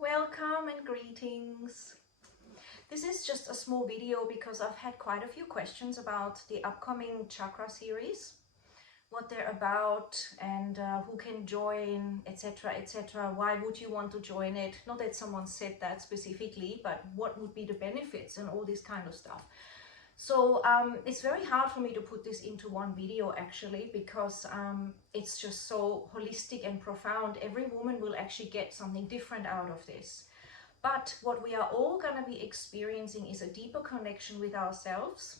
Welcome and greetings. This is just a small video because I've had quite a few questions about the upcoming chakra series, what they're about and who can join, etc, etc. Why would you want to join it? Not that someone said that specifically, but what would be the benefits and all this kind of stuff. So it's very hard for me to put this into one video actually, because it's just so holistic and profound. Every woman will actually get something different out of this. But what we are all going to be experiencing is a deeper connection with ourselves,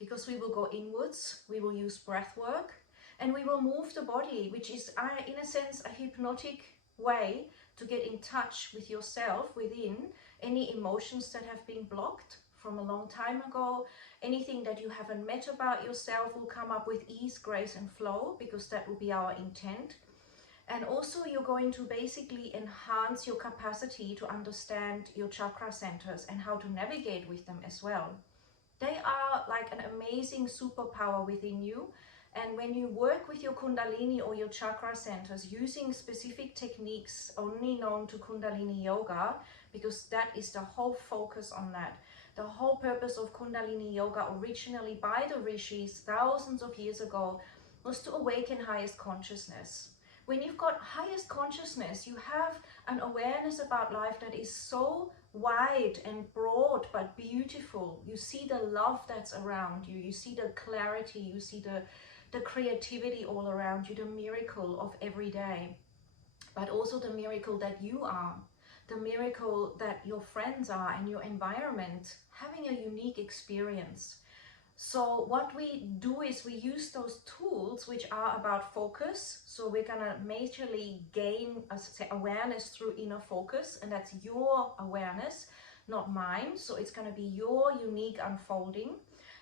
because we will go inwards, we will use breath work, and we will move the body, which is in a sense a hypnotic way to get in touch with yourself within. Any emotions that have been blocked from a long time ago, anything that you haven't met about yourself will come up with ease, grace and flow, because that will be our intent. And also you're going to basically enhance your capacity to understand your chakra centers and how to navigate with them as well. They are like an amazing superpower within you. And when you work with your kundalini or your chakra centers using specific techniques only known to kundalini yoga, because that is the whole focus on that. The whole purpose of kundalini yoga originally by the rishis thousands of years ago was to awaken highest consciousness. When you've got highest consciousness, you have an awareness about life that is so wide and broad but beautiful. You see the love that's around you, you see the clarity, you see the creativity all around you, the miracle of every day, but also the miracle that you are, the miracle that your friends are and your environment, having a unique experience. So what we do is we use those tools which are about focus. So we're gonna majorly gain awareness through inner focus, and that's your awareness, not mine. So it's gonna be your unique unfolding.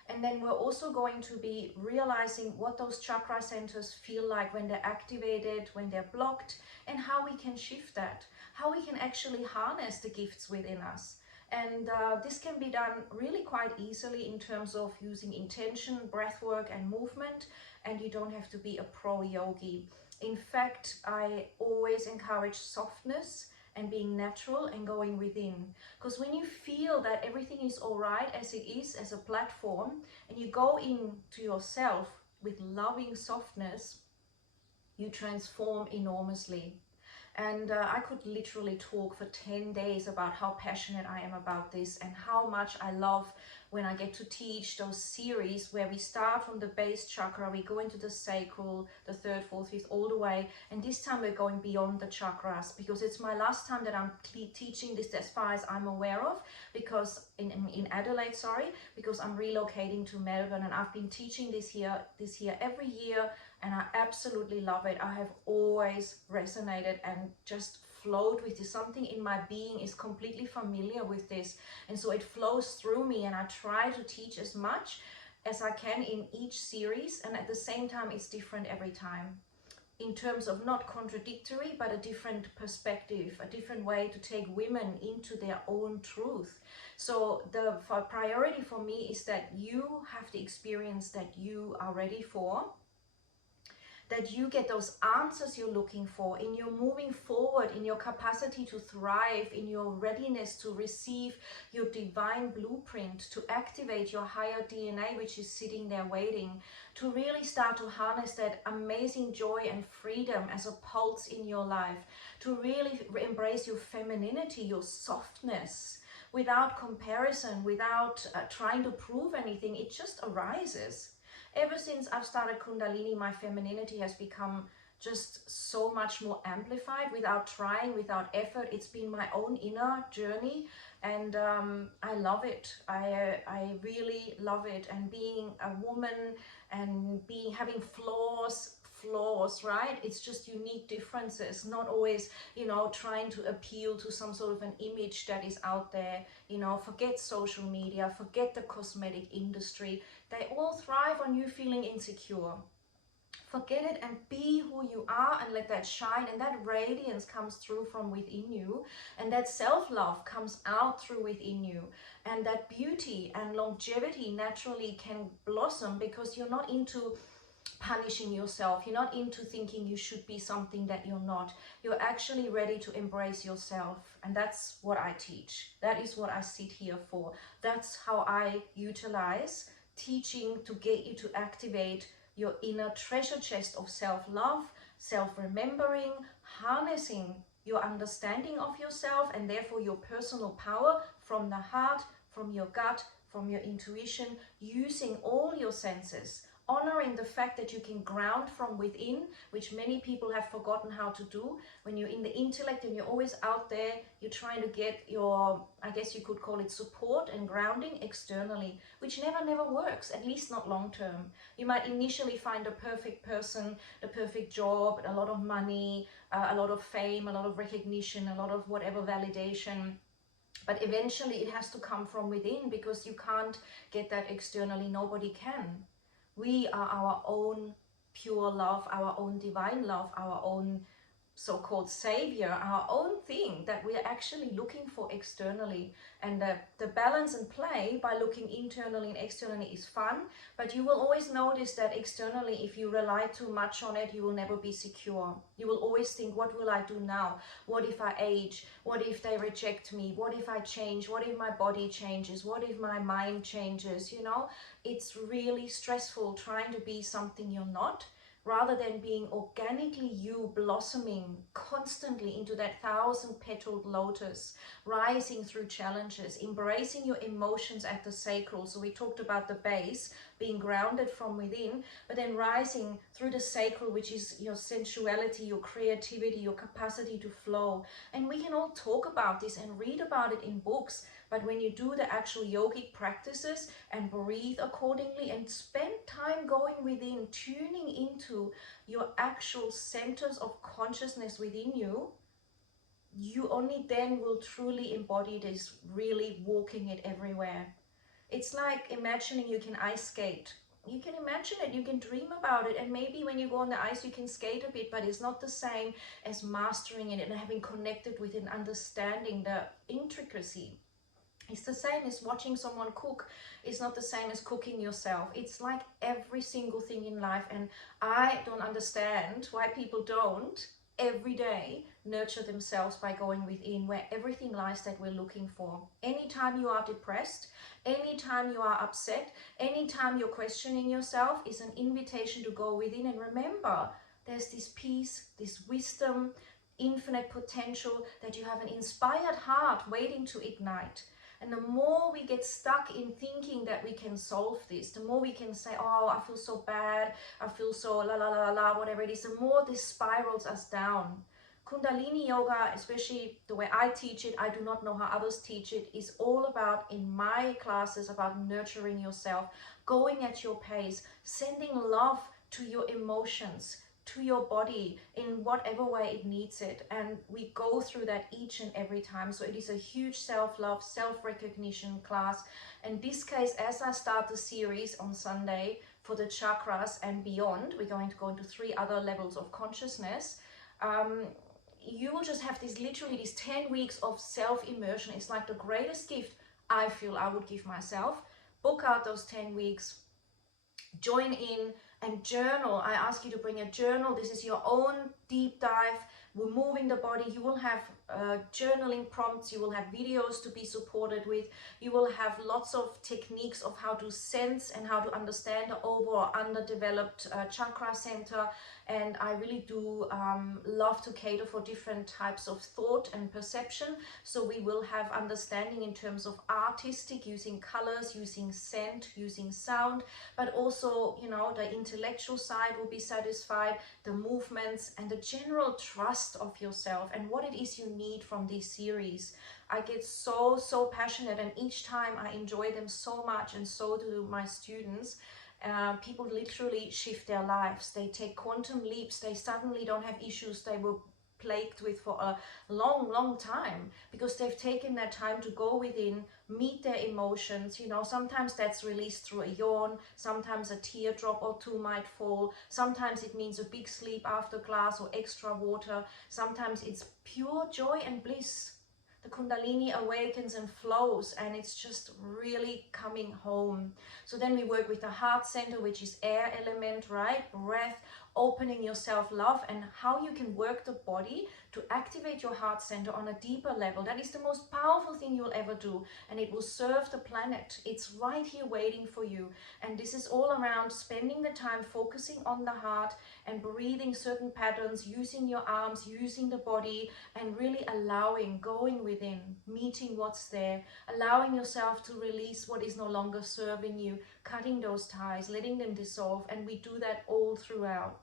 And then we're also going to be realizing what those chakra centers feel like when they're activated, when they're blocked, and how we can shift that, how we can actually harness the gifts within us. And this can be done really quite easily in terms of using intention, breath work and movement, and you don't have to be a pro yogi. In fact, I always encourage softness and being natural and going within, because when you feel that everything is all right as it is, as a platform, and you go into yourself with loving softness, you transform enormously. And I could literally talk for 10 days about how passionate I am about this and how much I love when I get to teach those series where we start from the base chakra, we go into the sacral, the third, fourth, fifth, all the way. And this time we're going beyond the chakras, because it's my last time that I'm teaching this as far as I'm aware of, because in Adelaide, sorry, because I'm relocating to Melbourne, and I've been teaching this year every year. And I absolutely love it. I have always resonated and just flowed with this. Something in my being is completely familiar with this. And so it flows through me, and I try to teach as much as I can in each series. And at the same time, it's different every time, in terms of not contradictory, but a different perspective, a different way to take women into their own truth. So the priority for me is that you have the experience that you are ready for, that you get those answers you're looking for in your moving forward, in your capacity to thrive, in your readiness to receive your divine blueprint, to activate your higher DNA, which is sitting there waiting, to really start to harness that amazing joy and freedom as a pulse in your life, to really embrace your femininity, your softness, without comparison, without trying to prove anything. It just arises. Ever since I've started Kundalini, my femininity has become just so much more amplified, without trying, without effort. It's been my own inner journey, and I love it. I really love it. And being a woman and having flaws, right? It's just unique differences, not always, you know, trying to appeal to some sort of an image that is out there. You know, forget social media, forget the cosmetic industry. They all thrive on you feeling insecure. Forget it and be who you are, and let that shine, and that radiance comes through from within you, and that self-love comes out through within you, and that beauty and longevity naturally can blossom, because you're not into punishing yourself. You're not into thinking you should be something that you're not. You're actually ready to embrace yourself. And that's what I teach. That is what I sit here for. That's how I utilize teaching to get you to activate your inner treasure chest of self-love, self-remembering, harnessing your understanding of yourself and therefore your personal power from the heart, from your gut, from your intuition, using all your senses, honoring the fact that you can ground from within, which many people have forgotten how to do. When you're in the intellect and you're always out there, you're trying to get your, I guess you could call it support and grounding externally, which never works, at least not long term. You might initially find the perfect person, the perfect job, a lot of money, a lot of fame, a lot of recognition, a lot of whatever validation. But eventually it has to come from within, because you can't get that externally. Nobody can. We are our own pure love, our own divine love, our own so-called savior, our own thing that we are actually looking for externally. And the balance and play by looking internally and externally is fun, but you will always notice that externally, if you rely too much on it, you will never be secure. You will always think, what will I do now? What if I age? What if they reject me? What if I change? What if my body changes? What if my mind changes? You know, it's really stressful trying to be something you're not, rather than being organically you, blossoming constantly into that 1,000-petaled lotus, rising through challenges, embracing your emotions at the sacral. So we talked about the base, being grounded from within, but then rising through the sacral, which is your sensuality, your creativity, your capacity to flow. And we can all talk about this and read about it in books, but when you do the actual yogic practices and breathe accordingly and spend time going within, tuning into your actual centers of consciousness within you, you only then will truly embody this, really walking it everywhere. It's like imagining you can ice skate. You can imagine it, you can dream about it, and maybe when you go on the ice you can skate a bit, but it's not the same as mastering it and having connected with it and understanding the intricacy. It's the same as watching someone cook. It's not the same as cooking yourself. It's like every single thing in life, and I don't understand why people don't every day nurture themselves by going within, where everything lies that we're looking for. Anytime you are depressed, anytime you are upset, anytime you're questioning yourself, is an invitation to go within and remember there's this peace, this wisdom, infinite potential, that you have an inspired heart waiting to ignite. And the more we get stuck in thinking that we can solve this, the more we can say, oh, I feel so bad, I feel so la la la la, whatever it is, the more this spirals us down. Kundalini yoga, especially the way I teach it, I do not know how others teach it, is all about, in my classes, about nurturing yourself, going at your pace, sending love to your emotions, to your body in whatever way it needs it. And we go through that each and every time. So it is a huge self-love, self-recognition class. In this case, as I start the series on Sunday for the chakras and beyond, we're going to go into 3 other levels of consciousness. You will just have this, literally these 10 weeks of self-immersion. It's like the greatest gift I feel I would give myself. Book out those 10 weeks, join in, and journal. I ask you to bring a journal. This is your own deep dive. We're moving the body. You will have journaling prompts. You will have videos to be supported with. You will have lots of techniques of how to sense and how to understand the over or underdeveloped chakra center. And I really do love to cater for different types of thought and perception. So we will have understanding in terms of artistic, using colors, using scent, using sound, but also, you know, the intellectual side will be satisfied, the movements and the general trust of yourself and what it is you need from this series. I get so passionate, and each time I enjoy them so much, and so do my students. People literally shift their lives. They take quantum leaps. They suddenly don't have issues they were plagued with for a long time, because they've taken that time to go within, meet their emotions. You know, sometimes that's released through a yawn, sometimes a teardrop or 2 might fall, sometimes it means a big sleep after class or extra water, sometimes it's pure joy and bliss. The kundalini awakens and flows, and it's just really coming home. So then we work with the heart center, which is air element, right? Breath, opening your self-love, and how you can work the body to activate your heart center on a deeper level. That is the most powerful thing you'll ever do, and it will serve the planet. It's right here waiting for you. And this is all around spending the time focusing on the heart and breathing certain patterns, using your arms, using the body, and really allowing, going within, meeting what's there, allowing yourself to release what is no longer serving you, cutting those ties, letting them dissolve. And we do that all throughout.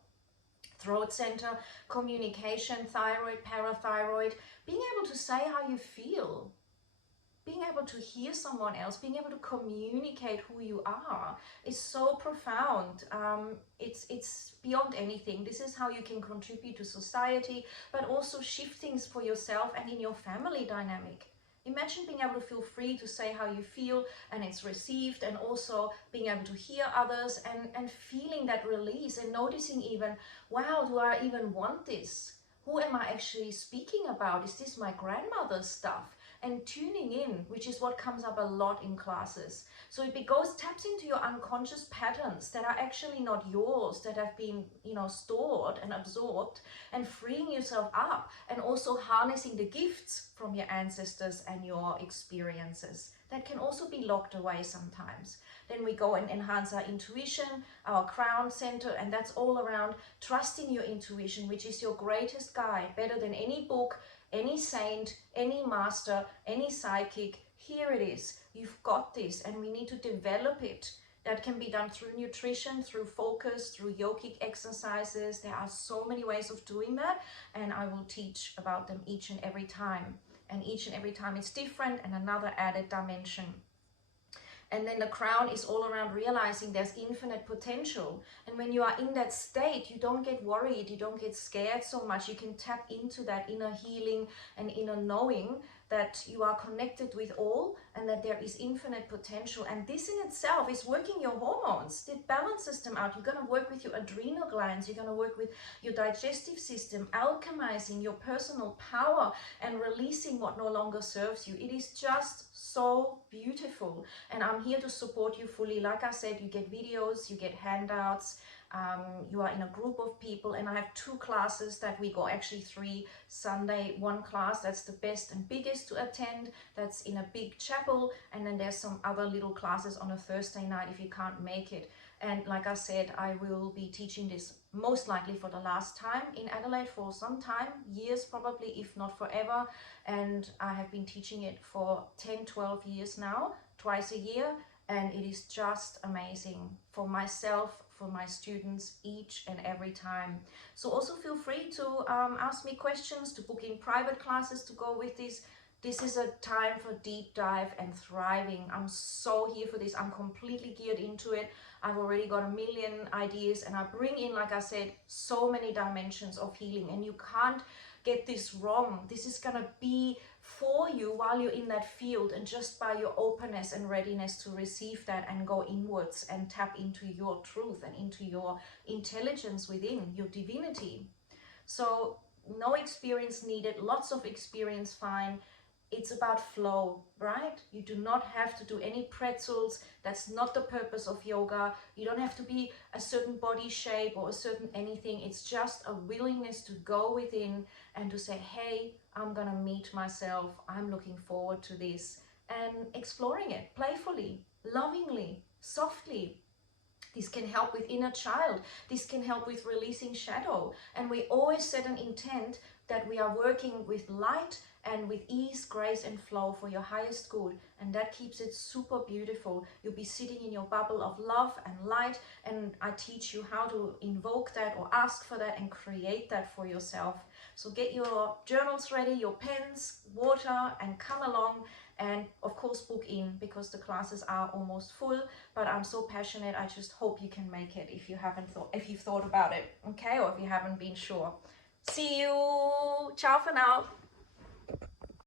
Throat center, communication, thyroid, parathyroid, being able to say how you feel, being able to hear someone else, being able to communicate who you are is so profound. It's beyond anything. This is how you can contribute to society, but also shift things for yourself and in your family dynamic. Imagine being able to feel free to say how you feel and it's received, and also being able to hear others and feeling that release and noticing even, wow, do I even want this? Who am I actually speaking about? Is this my grandmother's stuff? And tuning in, which is what comes up a lot in classes. So it taps into your unconscious patterns that are actually not yours, that have been, stored and absorbed, and freeing yourself up, and also harnessing the gifts from your ancestors and your experiences that can also be locked away sometimes. Then we go and enhance our intuition, our crown center, and that's all around trusting your intuition, which is your greatest guide, better than any book, any saint, any master, any psychic. Here it is. You've got this, and we need to develop it. That can be done through nutrition, through focus, through yogic exercises. There are so many ways of doing that, and I will teach about them each and every time. And each and every time it's different and another added dimension. And then the crown is all around realizing there's infinite potential. And when you are in that state, you don't get worried, you don't get scared so much. You can tap into that inner healing and inner knowing that you are connected with all and that there is infinite potential. And this in itself is working your hormones. It balances them out. You're going to work with your adrenal glands. You're going to work with your digestive system, alchemizing your personal power and releasing what no longer serves you. It is just so beautiful. And I'm here to support you fully. Like I said, you get videos, you get handouts. You are in a group of people, and I have 2 classes that we go, actually 3. Sunday, 1 class, that's the best and biggest to attend, that's in a big chapel, and then there's some other little classes on a Thursday night if you can't make it. And like I said, I will be teaching this most likely for the last time in Adelaide for some time, years probably, if not forever. And I have been teaching it for 10-12 years now, twice a year, and it is just amazing for myself, for my students, each and every time. So also feel free to ask me questions, to book in private classes to go with this. This is a time for deep dive and thriving. I'm so here for this. I'm completely geared into it. I've already got a million ideas, and I bring in, like I said, so many dimensions of healing, and you can't get this wrong. This is gonna be for you while you're in that field, and just by your openness and readiness to receive that and go inwards and tap into your truth and into your intelligence within, your divinity. So no experience needed, lots of experience fine. It's about flow, right? You do not have to do any pretzels. That's not the purpose of yoga. You don't have to be a certain body shape or a certain anything. It's just a willingness to go within and to say, hey, I'm gonna meet myself. I'm looking forward to this, and exploring it playfully, lovingly, softly. This can help with inner child. This can help with releasing shadow. And we always set an intent that we are working with light and with ease, grace and flow for your highest good, and that keeps it super beautiful. You'll be sitting in your bubble of love and light, and I teach you how to invoke that or ask for that and create that for yourself. So get your journals ready, your pens, water, and come along. And of course book in, because the classes are almost full, but I'm so passionate. I just hope you can make it if you've thought about it, okay, or if you haven't been sure. See you. Ciao for now.